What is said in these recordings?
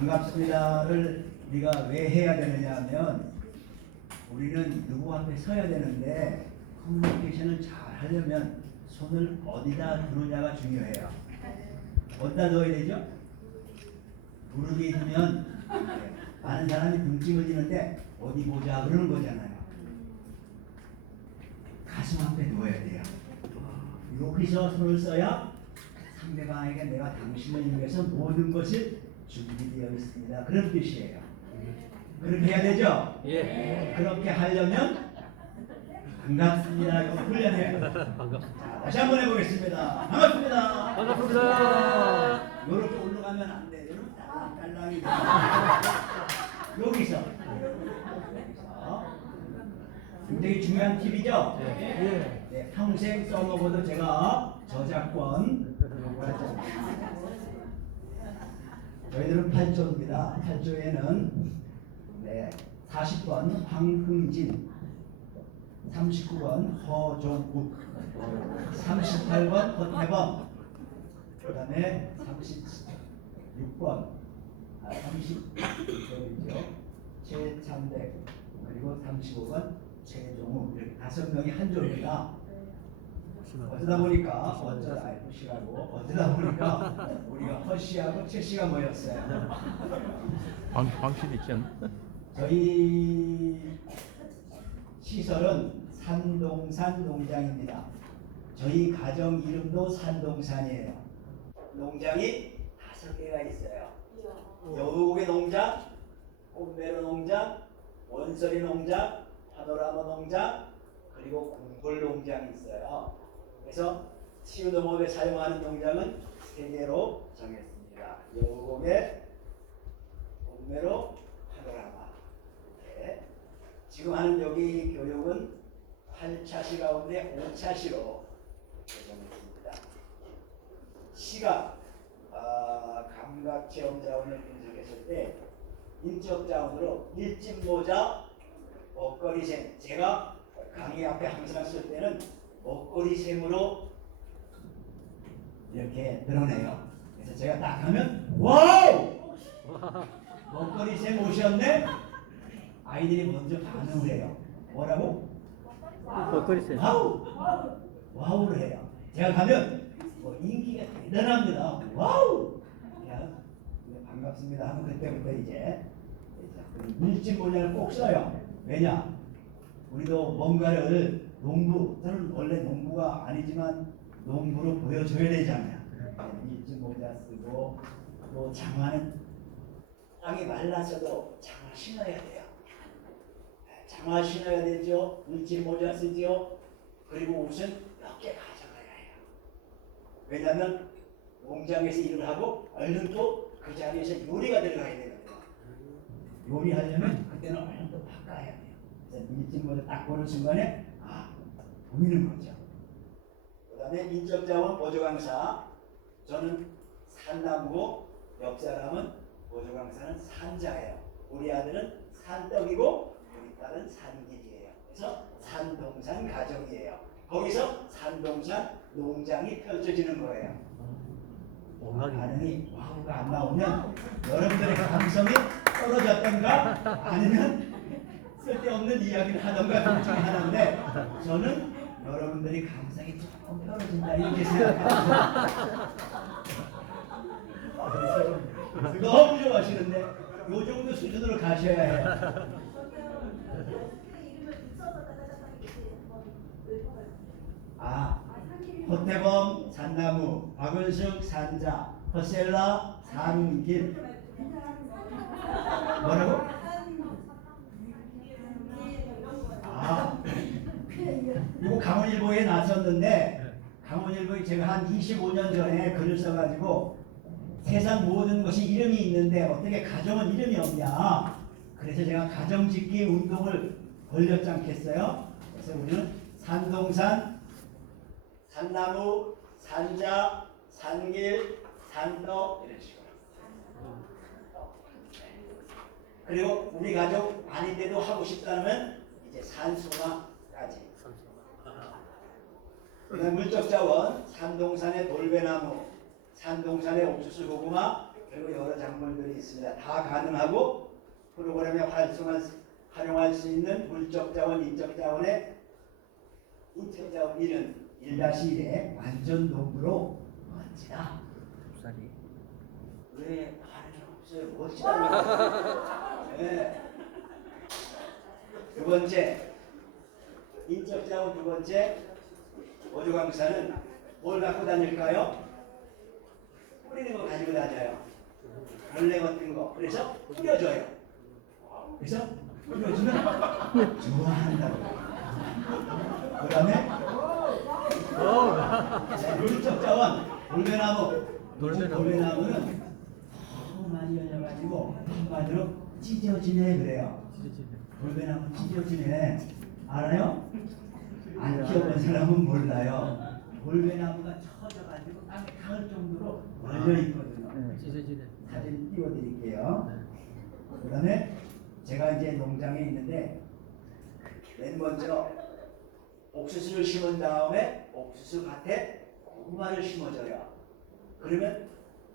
반갑습니다를 우리가 왜 해야 되느냐 하면 우리는 누구 앞에 서야 되는데 커뮤니케이션을 잘 하려면 손을 어디다 두느냐가 중요해요. 어디다 넣어야 되죠? 두면 네, 많은 사람이 등짐을 지는데 어디 보자 그러는 거잖아요. 가슴 앞에 놓아야 돼요. 여기서 손을 써야 상대방에게 내가 당신을 위해서 모든 것을 준비되어 있습니다. 그런 뜻이에요. 그렇게 해야 되죠? 예. 그렇게 하려면 반갑습니다. 이거 훈련해요. 자, 다시 한번 해보겠습니다. 반갑습니다. 반갑습니다. 이렇게 올라가면 안 돼. 이러면 딸랑딸랑이 돼. 여기서. 여기서. 굉장히 중요한 팁이죠? 예. 네, 평생 써먹어도 제가 저작권 저희들은 8조입니다. 8조에는 네, 40번 황흥진 39번 허종국 38번 허태범 그 다음에 36번 아, 30번이죠 최찬백 그리고 35번 최종우 이렇게 다섯 명이 한 조입니다. 어쩌다 보니까 어쩌다 FC라고 어쩌다 보니까 우리가 허씨하고 최씨가 모였어요. 광, 광실 있지 않나? 저희 시설은 산동산 농장입니다. 저희 가정 이름도 산동산이에요. 농장이 다섯 개가 있어요. 여우고개 농장, 꽃메로 농장, 원서리 농장, 파노라마 농장, 그리고 궁궐 농장이 있어요. 그래서 치유 농업에 사용하는 농장은 세 개로 정했습니다. 여우고개, 꽃메로, 파노라마. 이렇게. 지금 하는 여기 교육은 8차시 가운데 5차시로 정했습니다. 시각, 아, 감각 체험 자원을 분석했을 때 인적 자원으로 일진 모자, 먹거리 셈. 제가 강의 앞에 항상 쓸 때는 셈으로 이렇게 드러내요. 그래서 제가 딱 하면 와우! 먹거리 셈 오셨네? 아이들이 먼저 반응을 해요. 뭐라고? 먹거리 쌤. 와우! 와우를 해요. 제가 가면 뭐 인기가 대단합니다. 와우! 그냥 네, 반갑습니다 하면 그때부터 이제 밀짚 모양을 꼭 써요. 왜냐? 우리도 뭔가를 농부, 저는 원래 농부가 아니지만 농부로 보여줘야 되잖아요. 밀짚 모자 쓰고 또 장화는 땅이 말라서도 장화 신어야 돼요. 장화 신어야 되죠. 물질 모자 쓰지요. 그리고 옷은 몇 개 가져가야 해요. 왜냐하면 농장에서 일을 하고 얼른 또 그 자리에서 요리가 들어가야 되거든요. 요리하려면 그때는 얼른 또 바꿔야 돼요. 그래서 밀짚 모자 딱 보는 순간에 아 보이는 거죠. 그 다음에 인적 자원 보조 강사 저는 산나무고 옆 사람은 보조 강사는 산자예요. 우리 아들은 산떡이고 우리 딸은 산길이에요. 그래서 산동산 가정이에요. 거기서 산동산 농장이 펼쳐지는 거예요. 반응이 와우가 안 나오면 여러분들의 감성이 떨어졌던가 아니면 쓸데없는 이야기를 하던가 둘 중에 하나인데 저는 여러분들이 감성이 조금 떨어진다 이렇게 생각합니다. 너무 좋아하시는데 요 정도 수준으로 가셔야 해요. 아, 호태범 산나무, 박은숙 산자, 허셀라 산길. 뭐라고? 아, 이거 강원일보에 났었는데 강원일보에 제가 한 25년 전에 글을 써가지고 세상 모든 것이 이름이 있는데 어떻게 가정은 이름이 없냐? 그래서 제가 가정짓기 운동을 벌렸지 않겠어요? 그래서 우리는 산동산, 산나무, 산자, 산길, 산떡 이런 식으로. 그리고 우리 가족 아닌데도 하고 싶다면 이제 산소나까지. 그다음 물적 자원 산동산의 돌배나무, 산동산의 옥수수 고구마, 그리고 여러 작물들이 있습니다. 다 가능하고 프로그램에 활성할, 수- 활용할 수 있는 물적 자원, 인적 자원의 인적 자원 1은 1-1의 완전 농부로 멋지다. 쌀이. 왜게 없어요? 멋지다. 네. 두 번째 인적 자원 두 번째 어조 강사는 뭘 갖고 다닐까요? 뿌리는 거 가지고 다녀요. 벌레 같은 거. 그래서 뿌려줘요. 그래서 뿌려주면 좋아한다고. 그 다음에 네, 물적 자원. 돌배나무. 돌배나무는 너무 많이 열려가지고 한마디로 찢어지네 그래요. 돌배나무 찢어지네. 알아요? 안 키워본 사람은 몰라요. 돌배나무가 처져가지고 땅에 닿을 정도로 열려 있거든요. 네. 사진 띄워드릴게요. 그다음에 제가 이제 농장에 있는데 맨 먼저 옥수수를 심은 다음에 옥수수 밭에 고구마를 심어줘요. 그러면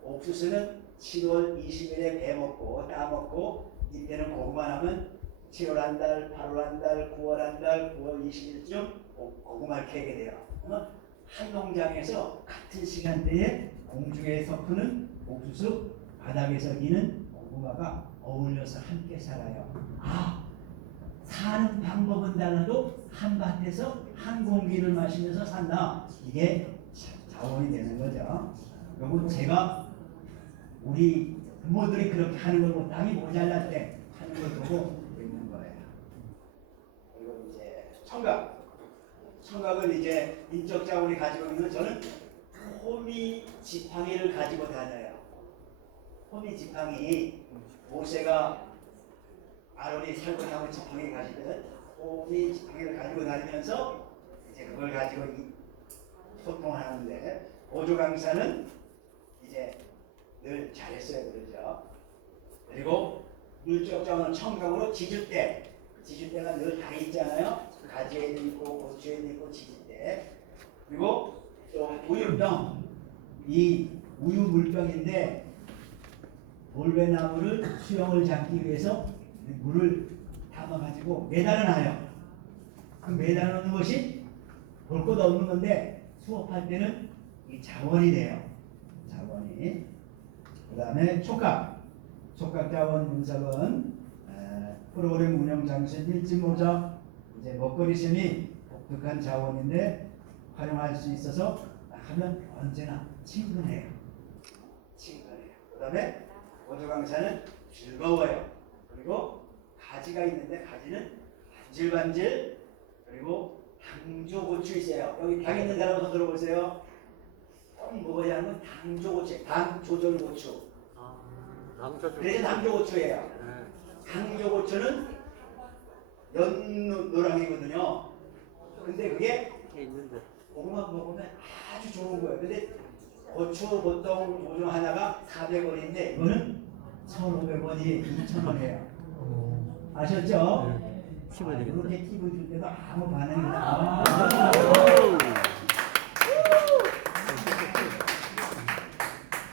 옥수수는 7월 20일에 배 먹고 따 먹고 이때는 고구마 나면 7월 한 달, 8월 한 달, 9월 한 달, 9월 20일쯤 고구마를 캐게 돼요. 그러면 한 농장에서 같은 시간대에 공중에서 크는 옥수수, 바닥에서 기는 고구마가 어울려서 함께 살아요. 아, 사는 방법은 달라도 한 밭에서 한 공기를 마시면서 산다. 이게 자- 자원이 되는 거죠. 요건 제가 우리 부모들이 그렇게 하는 걸 보고 땅이 모자랄 때 하는 걸 보고 있는 거예요. 그리고 이제 청각. 청각은 이제 인적 자원이 가지고 있는 저는 호미 지팡이를 가지고 다녀요. 호미 지팡이 모세가 아론이 살고나무 지팡이 가지듯 호미 지팡이를 가지고 다니면서 이제 그걸 가지고 이 소통하는데 보조 강사는 이제 늘 잘했어야 그러죠. 그리고 물적 자원은 청각으로 지질 때 지질 때가 늘 다 있잖아요. 가지에도 있고 고추에도 있고 때 그리고 또 우유병 이 우유 물병인데 돌배나무를 수영을 잡기 위해서 물을 담아가지고 매달아놔요. 그 매달아놓는 것이 볼 것 없는 건데 수업할 때는 이 자원이 돼요. 자원이. 그 다음에 촉각. 촉각 자원 분석은 에, 프로그램 운영 장신 일진모자 이제 먹거리심이 독특한 자원인데 활용할 수 있어서 하면 언제나 친근해요. 친근해요. 그 다음에 보조 강사는 즐거워요. 그리고 가지가 있는데 가지는 반질반질 그리고 당조고추 있어요. 여기 당 있는 사람 한번 들어보세요. 꼭 먹어야 하는 건 당조고추, 당조절고추. 그래서 당조고추예요. 당조고추는 연노랑이거든요. 근데 그게. 고구마 먹으면 아주 좋은 거예요. 근데 고추 보통 조종 하나가 400원인데 이거는 1,500원이 2,000원이에요. 아셨죠? 아. 그렇게 팁을 줄 때도 아무 반응이 안 나와요.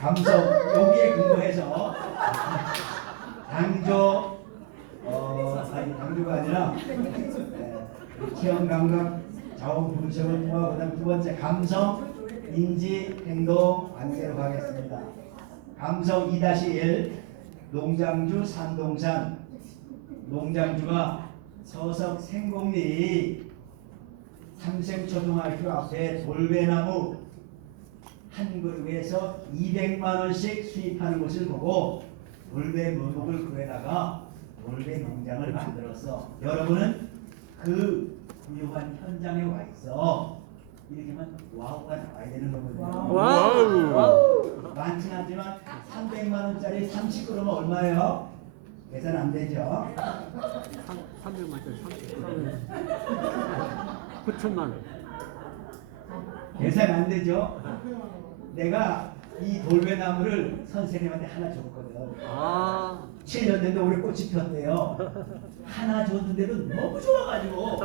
감성 여기에 근거해서 당조 아니라 네, 기억 감각 자원 분석을 통하고 그다음 두 번째 감성 인지 행동 관계로 가겠습니다. 감성 2-1 농장주 산동산 농장주가 서석 생곡리 삼생초등학교 앞에 돌배나무 한 그루에서 200만 원씩 수입하는 것을 보고 돌배 묘목을 구해다가 돌배 농장을 만들었어. 여러분은 그 훌륭한 현장에 와 있어. 이렇게만 와우가 나와야 되는 거거든요. 와우. 많진 않지만 300만 원짜리 30g은 얼마예요? 계산 안 되죠? 300만 원, 30. 9천만 원. 계산 안 되죠? 내가 이 돌배나무를 선생님한테 하나 줬거든. 아. 7년 됐는데 올해 꽃이 폈대요. 하나 줬는데도 너무 좋아가지고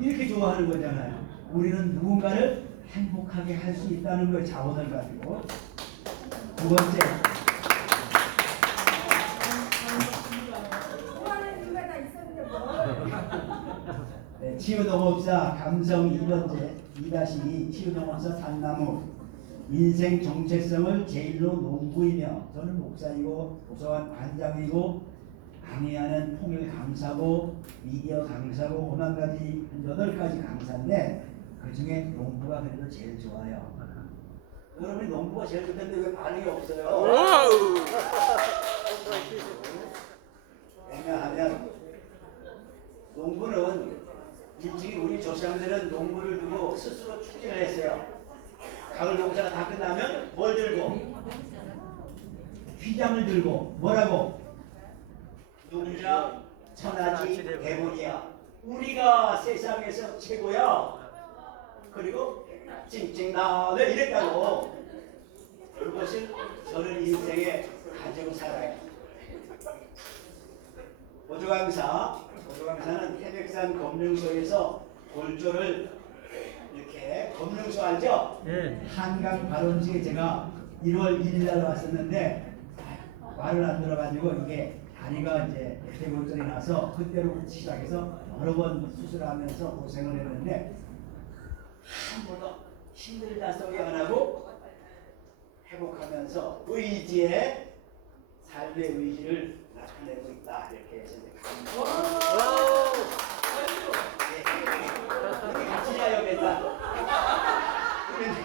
이렇게 좋아하는 거잖아요. 우리는 누군가를 행복하게 할 수 있다는 걸 자원을 가지고 두 번째 네, 치유 동업사 감성 2번째 2-2 치유 동업사 산나무 인생 정체성을 제일로 농부이며 저는 목사이고 도서관 관장이고 강의하는 통일 강사고 미디어 강사고 오만 가지 한 여덟 가지 강사인데 그 중에 농부가 그래도 제일 좋아요. 여러분이 농부가 제일 좋던데 왜 반응이 없어요? 왜냐하면 농부는 일찍이 우리 조상들은 농부를 두고 스스로 축제를 했어요. 가을 농사가 다 끝나면 뭘 들고? 휘장을 들고 뭐라고? 누구냐? 천하지 대문이야. 우리가 세상에서 최고야. 그리고 찡찡나네 이랬다고. 그것을 저는 인생에 가지고 살아요. 보조강사, 보조강사는 태백산 검릉소에서 골조를 이렇게 검릉소 알죠? 예. 한강 발원식에 제가 1월 1일 날 왔었는데 말을 안 들어가지고 이게 다리가 이제 대골절이 나서 그때로부터 시작해서 여러 번 수술하면서 고생을 했는데 한 번도 힘들다 소리 안 하고 회복하면서 의지에 삶의 의지를 나타내고 있다 이렇게 해서 이제 네, 같이 자요 맨날 그런데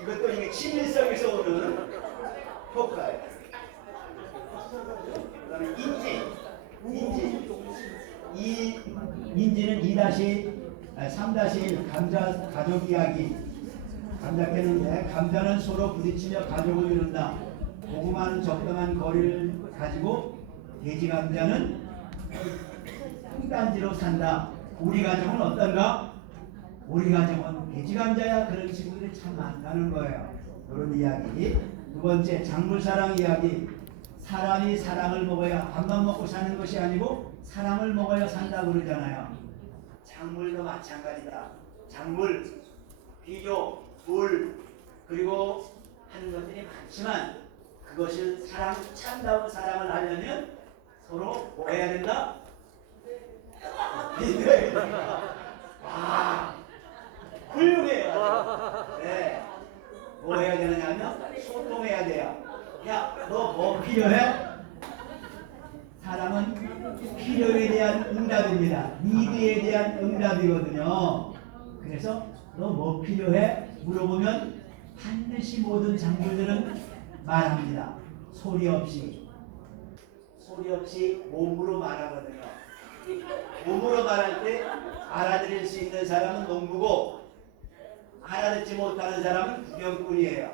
이것도 이게 친밀성에서 오는 효과예요. 그다음에 인지, 인지, 이 인지는 2 3-1 감자 가족 이야기. 감자 캐는데 감자는 서로 부딪히며 가족을 이룬다. 고구마는 적당한 거리를 가지고 돼지 감자는 뚱딴지로 산다. 우리 가족은 어떤가? 우리 가족은 돼지 감자야 그런 친구들이 참 많다는 거예요. 그런 이야기. 두 번째 작물사랑 이야기. 사람이 사랑을 먹어야 밥만 먹고 사는 것이 아니고 사랑을 먹어야 산다 그러잖아요. 작물도 마찬가지다. 작물, 비료, 물 그리고 하는 것들이 많지만 그것을 사랑 참다운 사랑을 하려면 서로 뭐 해야 된다? 된다. 아, 훌륭해요. 네. 뭐 해야 되느냐 하면 소통해야 돼요. 야, 너 뭐 필요해? 사람은 필요에 대한 응답입니다. 니드에 대한 응답이거든요. 그래서 너 뭐 필요해? 물어보면 반드시 모든 장물들은 말합니다. 소리 없이. 소리 없이 몸으로 말하거든요. 몸으로 말할 때 알아들을 수 있는 사람은 농부고 알아듣지 못하는 사람은 구경꾼이에요.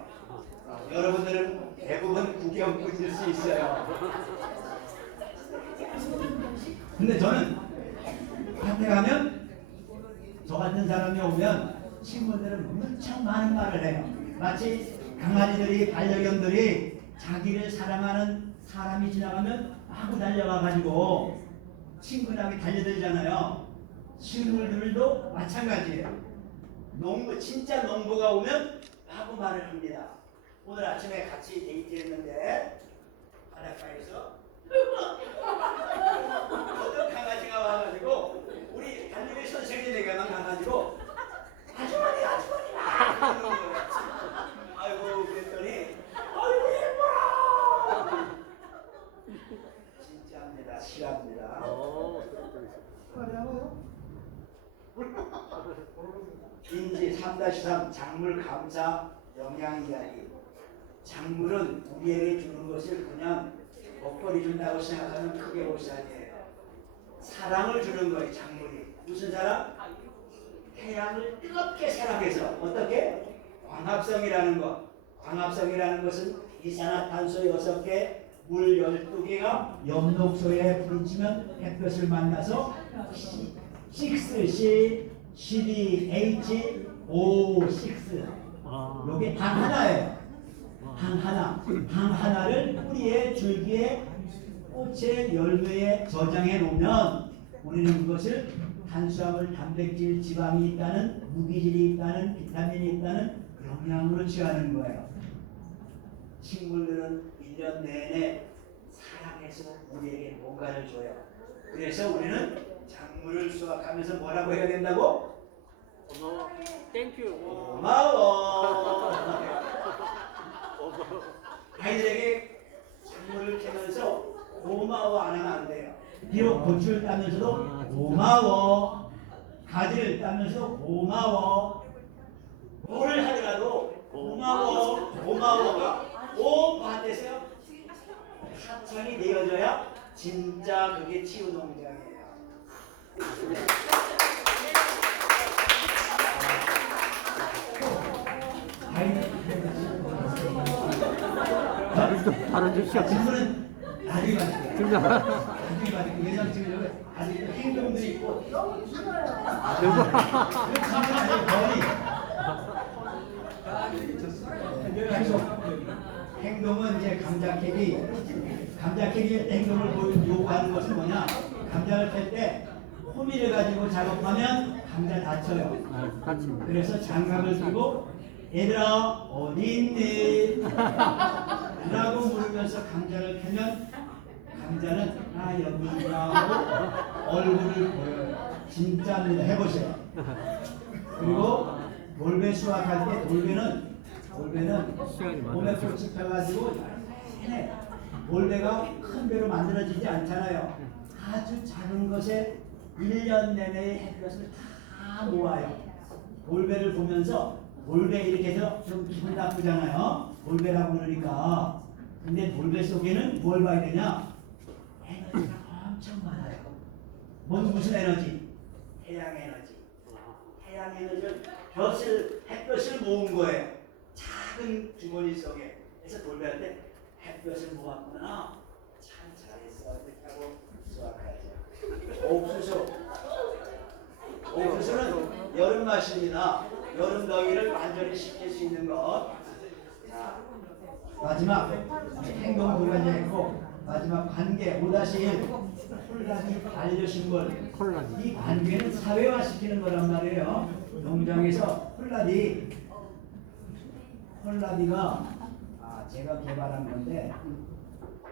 여러분들은 대부분 구경꾼일 수 있어요. 근데 저는 밭에 가면 저 같은 사람이 오면 친구들은 무척 많은 말을 해요. 마치 강아지들이 반려견들이 자기를 사랑하는 사람이 지나가면 마구 달려가 가지고 친근하게 달려들잖아요. 식물들도 마찬가지예요. 농부 진짜 농부가 오면 마구 말을 합니다. 오늘 아침에 같이 데이트했는데 바닷가에서 어떤 강아지가 와가지고 우리 달리기 선생님에게만 가가지고 아주머니 아주머니 막 그러는 거예요. 아이고 그랬더니 아이고 예뻐라 진짜입니다 실합니다 인지 3-3 작물 감사 영양 이야기 작물은 우리에게 주는 것을 그냥 생각하면 크게 오산이에요. 사랑을 주는 거예요, 작물이. 무슨 사랑? 태양을 뜨겁게 사랑해서 어떻게? 광합성이라는 것. 광합성이라는 것은 이산화탄소 6개, 물 12개가 엽록소에 부딪히면 햇볕을 만나서 6C, 12H, O6 아. 요게 단 하나예요. 단 하나. 단 하나를 뿌리에 줄기에 꽃에 열매에 저장해 놓으면 우리는 그것을 탄수화물, 단백질, 지방이 있다는 무기질이 있다는 비타민이 있다는 영양으로 취하는 거예요. 식물들은 1년 내내 사랑해서 우리에게 뭔가를 줘요. 그래서 우리는 작물을 수확하면서 뭐라고 해야 된다고? 고마워. 땡큐. 고마워. 아이들에게 작물을 캐면서 고마워 안 하면 안 돼요. 비록 고추를 따면서도 고마워. 가지를 따면서 고마워. 뭐를 하더라도 고마워. 고마워가 온 밭에서 하천이 내어져야 진짜 그게 치유 농장이에요. 다른 좀 다른 좀 자, 시작. 질문은 지금 여기 아직 행동들이 있고 대박. 행동은 이제 감자 캐기 감자 캐기 행동을 요구하는 것은 뭐냐 감자를 캘때 호미를 가지고 작업하면 감자 다쳐요. 그래서 장갑을 끼고 얘들아 어디 있니? 라고 물으면서 감자를 캐면 감자는 아 여기 있나 하고 얼굴을 보여요 진짜입니다. 해보세요. 그리고 돌배 수확할 때 돌배는 돌배는 몸에. 꽃이 펴가지고 내내 돌배가 큰 배로 만들어지지 않잖아요. 아주 작은 것에 1년 내내 햇볕을 다 모아요. 돌배를 보면서 돌배 이렇게 해서 좀 기분 나쁘잖아요. 돌배라고 그러니까. 근데 돌배 속에는 뭘 봐야 되냐 에너지가 엄청 많아요 뭔 무슨 에너지? 태양 에너지 태양 에너지를 볕을 햇볕을 모은 거예요. 작은 주머니 속에. 그래서 돌배할 때 햇볕을 모았구나. 참 잘했어. 이렇게 하고 수확하죠. 옥수수. 옥수수는 여름 맛입니다. 여름 더위를 완전히 식힐 수 있는 것. 자, 마지막 행동 두 가지 했고 마지막 관계 5-1 콜라비 반려식물 콜라비. 이 관계는 사회화시키는 거란 말이에요. 농장에서 콜라비, 콜라비가 아 제가 개발한 건데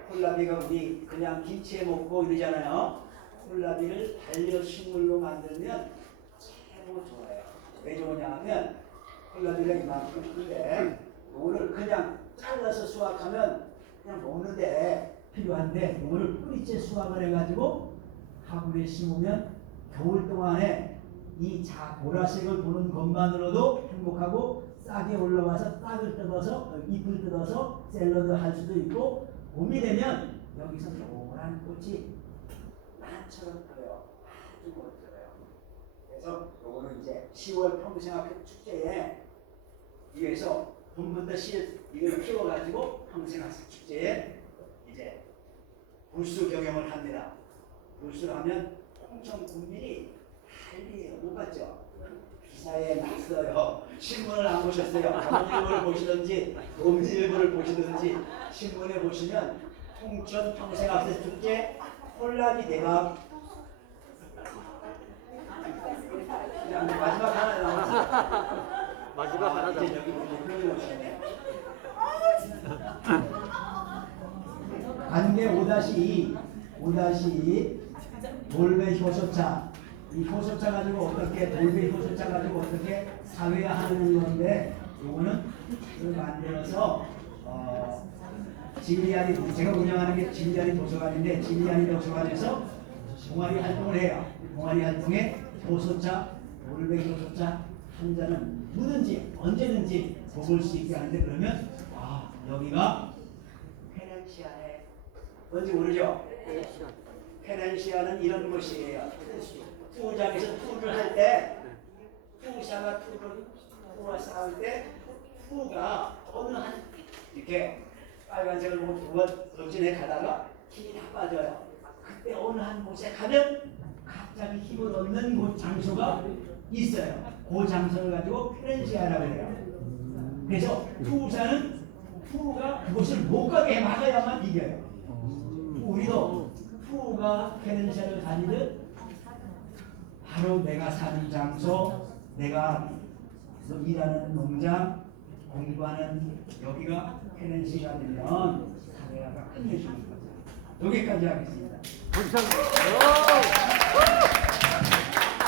콜라비가 우리 그냥 김치에 먹고 이러잖아요. 콜라비를 반려식물로 만들면 최고 좋아요. 왜 좋으냐 하면 콜라비가 이만큼 큰데 이거를 그냥 잘라서 수확하면 그냥 먹는데 필요한데 이거를 뿌리째 수확을 해가지고 화분에 심으면 겨울 동안에 이 자 보라색을 보는 것만으로도 행복하고 싹이 올라와서 싹을 뜯어서 어, 잎을 뜯어서 샐러드 할 수도 있고 봄이 되면 여기서 노란 꽃이 나처럼 펴요. 아주 멋져요. 그래서 요거는 이제 10월 평생학교 축제에 위에서 봄부터 씨 이걸 키워가지고 평생학습 축제에 이제 불수 경영을 합니다. 불수를 하면 홍천 군민이 난리예요. 못 봤죠? 기사에 났어요. 신문을 안 보셨어요. 강일보를 보시든지 동일보를 보시든지 신문에 보시면 홍천 평생학습 축제 콜라비 대박 마지막 하나 남았어. 마지막 하나 더. 이제 여 관계 5-2 5-2 돌배 효소차 이 효소차 가지고 어떻게 돌배 효소차 가지고 어떻게 사회화하는 건데 요거는 그 만들어서 어, 진리안이 제가 운영하는 게 진리안이 도서관인데 진리안이 도서관에서 동아리 활동을 해요. 동아리 활동에 효소차, 돌배 효소차 한 잔은 누든지 언제든지 먹을 수 있게 하는데 그러면 아 여기가 뭔지 모르죠? 페렌시아는 이런 곳이에요. 투장에서 투를 할 때 투샤가 투를 투와 싸울 때 투가 어느 한 이렇게 빨간색을 보고 두번 전진해 가다가 힘이 다 빠져요. 그때 어느 한 곳에 가면 갑자기 힘을 얻는 곳 장소가 있어요. 그 장소를 가지고 페렌시아라고 해요. 그래서 투사는 투가 그곳을 못 가게 막아야만 이겨요. 우리도 투가 페렌시아를 다니듯 바로 내가 사는 장소, 내가 일하는 농장, 공부하는 여기가 페렌시아가 되면 사회화가 끝내주는 거죠. 여기까지 하겠습니다. 감사합니다.